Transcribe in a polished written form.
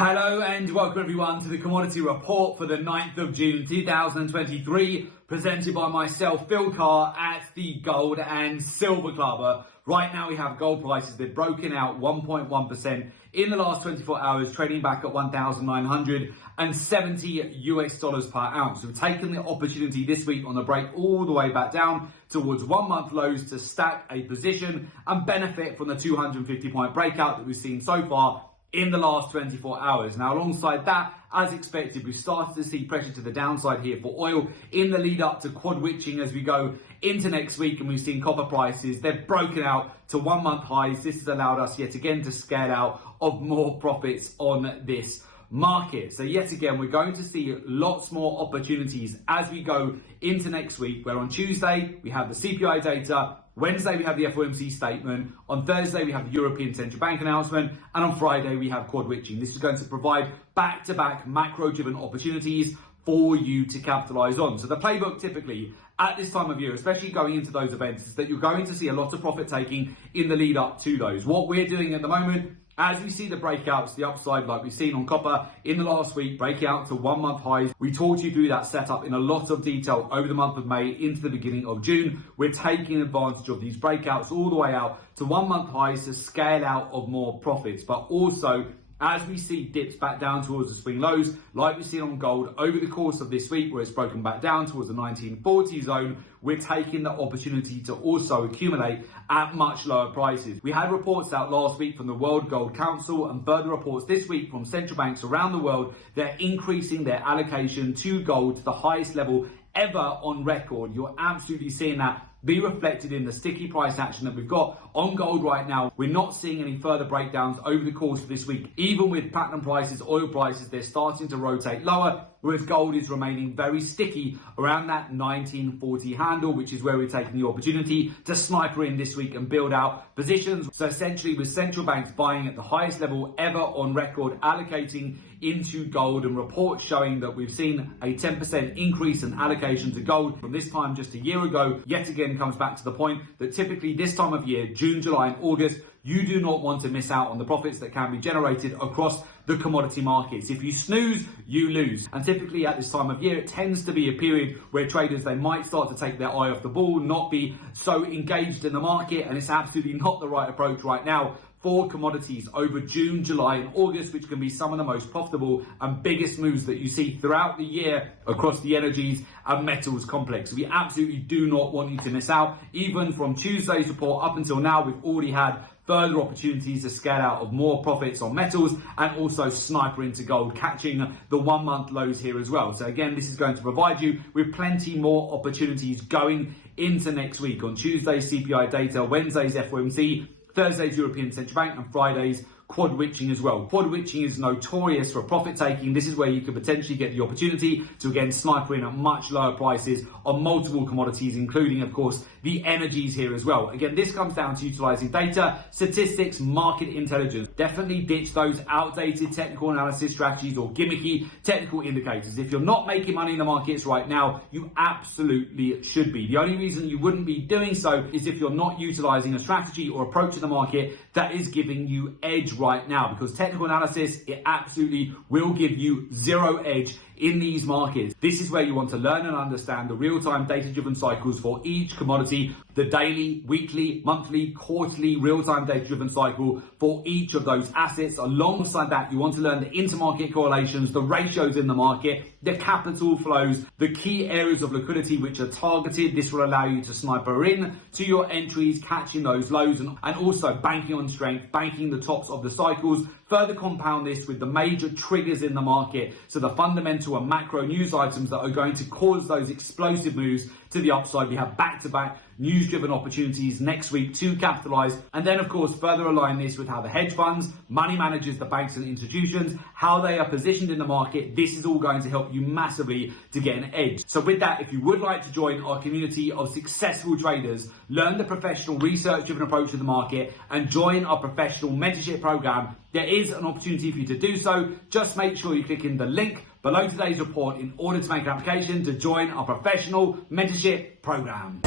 Hello and welcome everyone to the Commodity Report for the 9th of June 2023, presented by myself, Phil Carr, at the Gold and Silver Club. Right now we have gold prices, they've broken out 1.1% in the last 24 hours, trading back at $1,970 per ounce. We've taken the opportunity this week on the break all the way back down towards 1 month lows to stack a position and benefit from the 250 point breakout that we've seen so far in the last 24 hours. Now, alongside that, as expected, we've started to see pressure to the downside here for oil in the lead up to quad witching as we go into next week, and we've seen copper prices, they've broken out to 1 month highs. This has allowed us yet again to scale out of more profits on this market. So yet again, we're going to see lots more opportunities as we go into next week, where on Tuesday we have the CPI data, Wednesday we have the FOMC statement, on Thursday we have the European Central Bank announcement, and on Friday we have quad witching. This is going to provide back-to-back macro-driven opportunities for you to capitalize on. So the playbook typically at this time of year, especially going into those events, is that you're going to see a lot of profit taking in the lead up to those. What we're doing at the moment, as we see the breakouts, the upside like we've seen on copper in the last week, breaking out to 1 month highs. We talked you through that setup in a lot of detail over the month of May into the beginning of June. We're taking advantage of these breakouts all the way out to 1 month highs to scale out of more profits, but also as we see dips back down towards the swing lows, like we've seen on gold over the course of this week, where it's broken back down towards the 1940 zone, we're taking the opportunity to also accumulate at much lower prices. We had reports out last week from the World Gold Council and further reports this week from central banks around the world. They're increasing their allocation to gold to the highest level ever on record. You're absolutely seeing that be reflected in the sticky price action that we've got on gold right now. We're not seeing any further breakdowns over the course of this week. Even with platinum prices, oil prices, they're starting to rotate lower, whereas gold is remaining very sticky around that 1940 handle, which is where we're taking the opportunity to sniper in this week and build out positions. So essentially, with central banks buying at the highest level ever on record, allocating into gold, and reports showing that we've seen a 10% increase in allocation to gold from this time just a year ago, yet again comes back to the point that typically this time of year, June, July and August, you do not want to miss out on the profits that can be generated across the commodity markets. If you snooze, you lose. And typically at this time of year, it tends to be a period where traders, they might start to take their eye off the ball, not be so engaged in the market, and it's absolutely not the right approach right now for commodities over June, July and August, which can be some of the most profitable and biggest moves that you see throughout the year across the energies and metals complex. We absolutely do not want you to miss out. Even from Tuesday's report up until now, we've already had further opportunities to scale out of more profits on metals and also sniper into gold, catching the 1 month lows here as well. So again, this is going to provide you with plenty more opportunities going into next week. On Tuesday's CPI data, Wednesday's FOMC, Thursday's European Central Bank, and Friday's quad witching as well. Quad witching is notorious for profit taking. This is where you could potentially get the opportunity to again sniper in at much lower prices on multiple commodities, including of course the energies here as well. Again, this comes down to utilizing data, statistics, market intelligence. Definitely ditch those outdated technical analysis strategies or gimmicky technical indicators. If you're not making money in the markets right now, you absolutely should be. The only reason you wouldn't be doing so is if you're not utilizing a strategy or approach to the market that is giving you edge right now, because technical analysis, it absolutely will give you zero edge in these markets. This is where you want to learn and understand the real-time data-driven cycles for each commodity, the daily, weekly, monthly, quarterly real-time data-driven cycle for each of those assets. Alongside that, you want to learn the intermarket correlations, the ratios in the market, the capital flows, the key areas of liquidity which are targeted. This will allow you to sniper in to your entries, catching those lows, and also banking on strength, banking the tops of the cycles. Further compound this with the major triggers in the market, so the fundamental and macro news items that are going to cause those explosive moves to the upside. We have back-to-back news-driven opportunities next week to capitalize, and then of course further align this with how the hedge funds, money managers, the banks and institutions, how they are positioned in the market. This is all going to help you massively to get an edge. So with that, if you would like to join our community of successful traders, learn the professional research-driven approach to the market, and join our professional mentorship program, there is an opportunity for you to do so. Just make sure you click in the link below today's report in order to make an application to join our professional mentorship program.